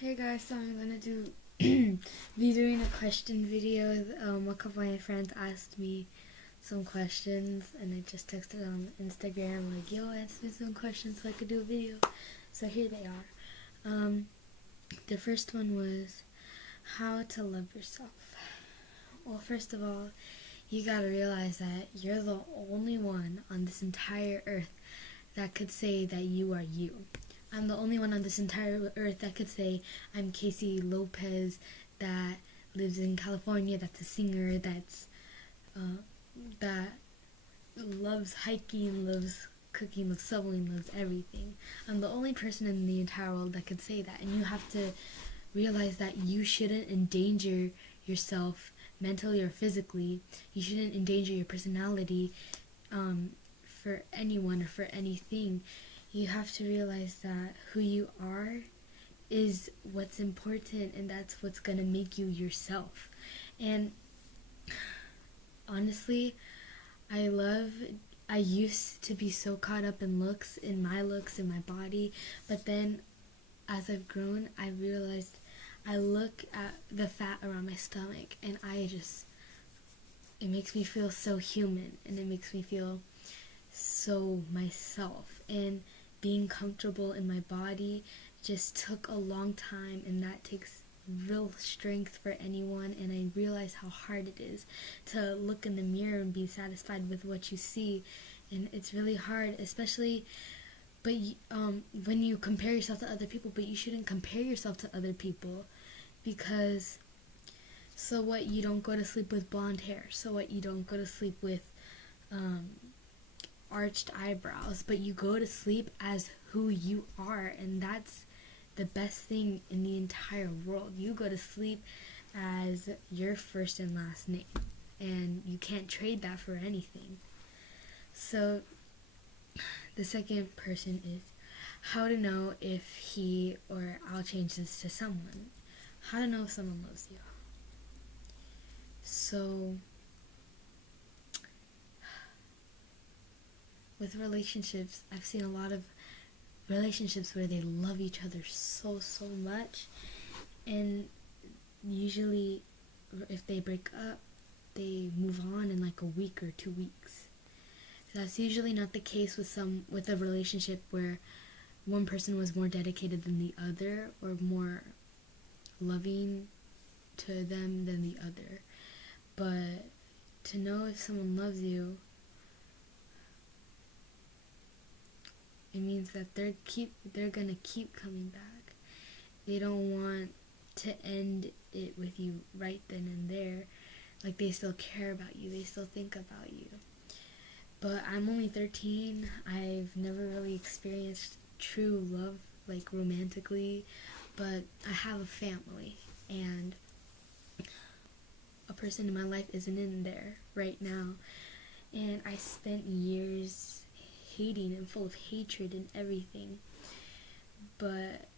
Hey guys, so I'm gonna be doing a question video. A couple of my friends asked me some questions, and I just texted on Instagram like, "Yo, ask me some questions so I could do a video." So here they are. The first one was how to love yourself. Well, first of all, you gotta realize that you're the only one on this entire earth that could say that you are you. I'm the only one on this entire earth that could say I'm Casey Lopez, that lives in California, that's a singer, that loves hiking, loves cooking, loves sewing, loves everything. I'm the only person in the entire world that could say that, and you have to realize that you shouldn't endanger yourself mentally or physically. You shouldn't endanger your personality for anyone or for anything. You have to realize that who you are is what's important, and that's what's gonna make you yourself. And honestly, I used to be so caught up in looks, in my body, but then as I've grown, I realized I look at the fat around my stomach and it makes me feel so human, and it makes me feel so myself. And being comfortable in my body just took a long time, and that takes real strength for anyone. And I realize how hard it is to look in the mirror and be satisfied with what you see, and it's really hard, especially when you compare yourself to other people. But you shouldn't compare yourself to other people, because so what, you don't go to sleep with blonde hair, so what, you don't go to sleep with arched eyebrows, but you go to sleep as who you are, and that's the best thing in the entire world. You go to sleep as your first and last name, and you can't trade that for anything. So the second person is how to know if he, or I'll change this to someone, how to know if someone loves you. So with relationships, I've seen a lot of relationships where they love each other so much, and usually if they break up, they move on in like a week or 2 weeks. That's usually not the case with a relationship where one person was more dedicated than the other, or more loving to them than the other. But to know if someone loves you, it means that they're gonna keep coming back. They don't want to end it with you right then and there. Like, they still care about you, they still think about you. But I'm only 13. I've never really experienced true love, like romantically, but I have a family, and a person in my life isn't in there right now. And I spent years hating and full of hatred and everything, but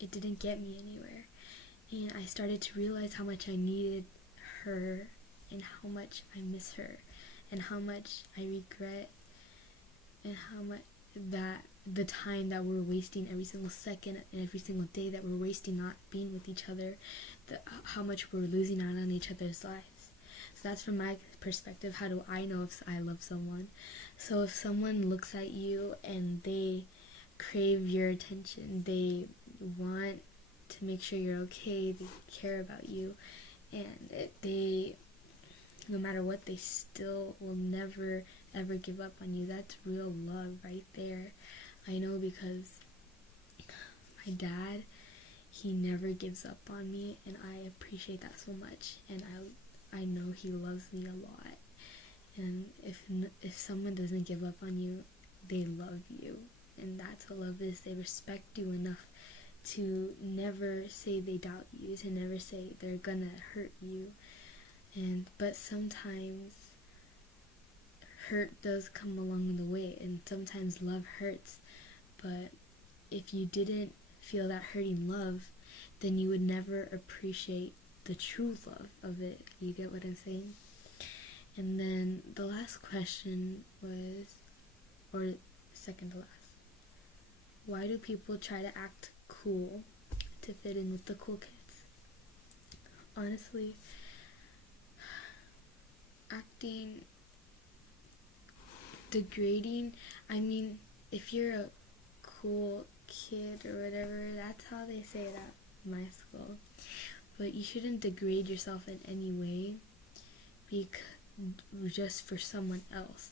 it didn't get me anywhere. And I started to realize how much I needed her, and how much I miss her, and how much I regret, and how much that the time that we're wasting, every single second and every single day that we're wasting not being with each other, how much we're losing out on each other's lives. So that's from my perspective. How do I know if I love someone? So if someone looks at you and they crave your attention, they want to make sure you're okay, they care about you, and no matter what, they still will never ever give up on you, that's real love right there. I know, because my dad, he never gives up on me, and I appreciate that so much, and I know he loves me a lot. And if someone doesn't give up on you, they love you, and that's what love is. They respect you enough to never say they doubt you, to never say they're gonna hurt you. But sometimes hurt does come along the way, and sometimes love hurts. But if you didn't feel that hurting love, then you would never appreciate the true love of it. You get what I'm saying? And then the last question was, or second to last, why do people try to act cool to fit in with the cool kids? Honestly, acting degrading, I mean, if you're a cool kid or whatever, that's how they say it at my school. But you shouldn't degrade yourself in any way just for someone else.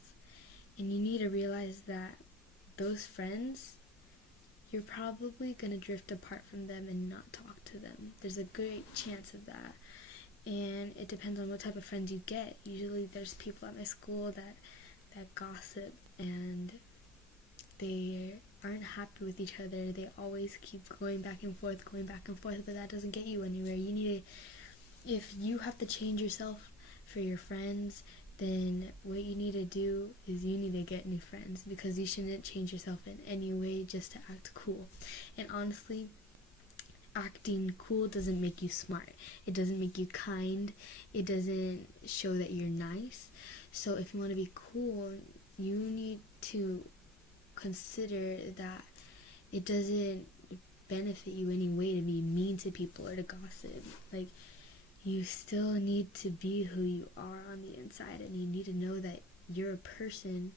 And you need to realize that those friends, you're probably going to drift apart from them and not talk to them. There's a great chance of that. And it depends on what type of friends you get. Usually there's people at my school that gossip and they aren't happy with each other. They always keep going back and forth, but that doesn't get you anywhere. You need to, if you have to change yourself for your friends, then what you need to do is you need to get new friends, because you shouldn't change yourself in any way just to act cool. And honestly, acting cool doesn't make you smart. It doesn't make you kind. It doesn't show that you're nice. So if you want to be cool, you need to consider that it doesn't benefit you any way to be mean to people or to gossip. Like, you still need to be who you are on the inside, and you need to know that you're a person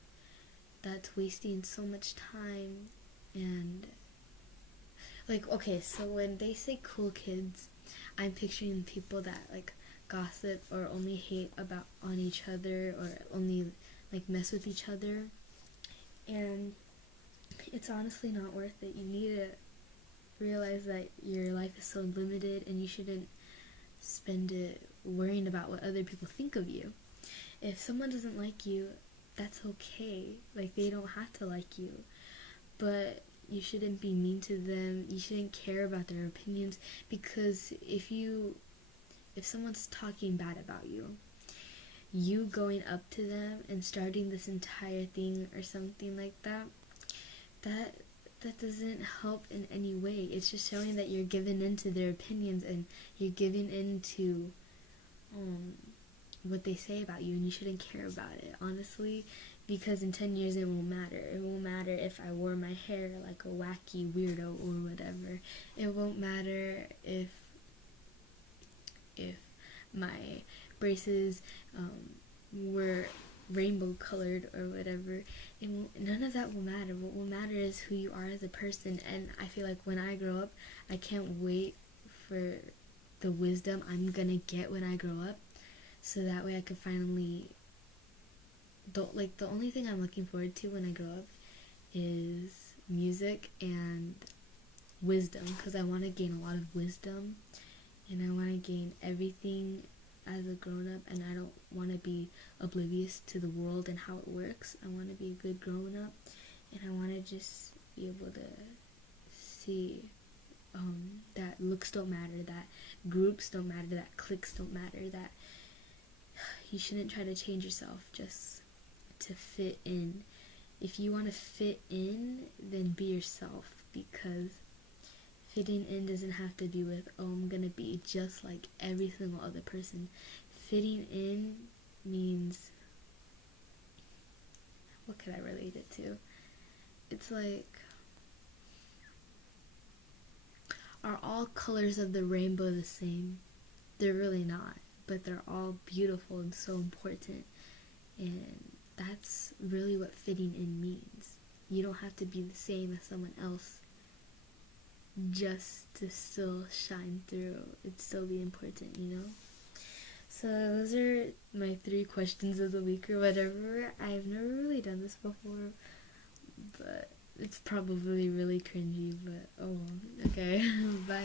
that's wasting so much time. And like, okay, so when they say cool kids, I'm picturing people that like gossip or only hate about on each other or only like mess with each other, and it's honestly not worth it. You need to realize that your life is so limited and you shouldn't spend it worrying about what other people think of you. If someone doesn't like you, that's okay. Like, they don't have to like you, but you shouldn't be mean to them. You shouldn't care about their opinions, because if someone's talking bad about you, you going up to them and starting this entire thing or something like that doesn't help in any way. It's just showing that you're giving into their opinions and you're giving into what they say about you, and you shouldn't care about it, honestly, because in 10 years it won't matter. It won't matter if I wore my hair like a wacky weirdo or whatever. It won't matter if my braces were rainbow colored or whatever. None of that will matter. What will matter is who you are as a person. And I feel like when I grow up, I can't wait for the wisdom I'm gonna get when I grow up, so that way I could finally the only thing I'm looking forward to when I grow up is music and wisdom, because I want to gain a lot of wisdom and I want to gain everything as a grown-up, and I don't want to be oblivious to the world and how it works. I want to be a good grown-up, and I want to just be able to see that looks don't matter, that groups don't matter, that cliques don't matter, that you shouldn't try to change yourself just to fit in. If you want to fit in, then be yourself, because fitting in doesn't have to do with, oh, I'm gonna be just like every single other person. Fitting in means, what could I relate it to? It's like, are all colors of the rainbow the same? They're really not, but they're all beautiful and so important. And that's really what fitting in means. You don't have to be the same as someone else just to still shine through. It'd still be important, you know? So those are my 3 questions of the week or whatever. I've never really done this before, but it's probably really cringy, but oh, okay. Bye.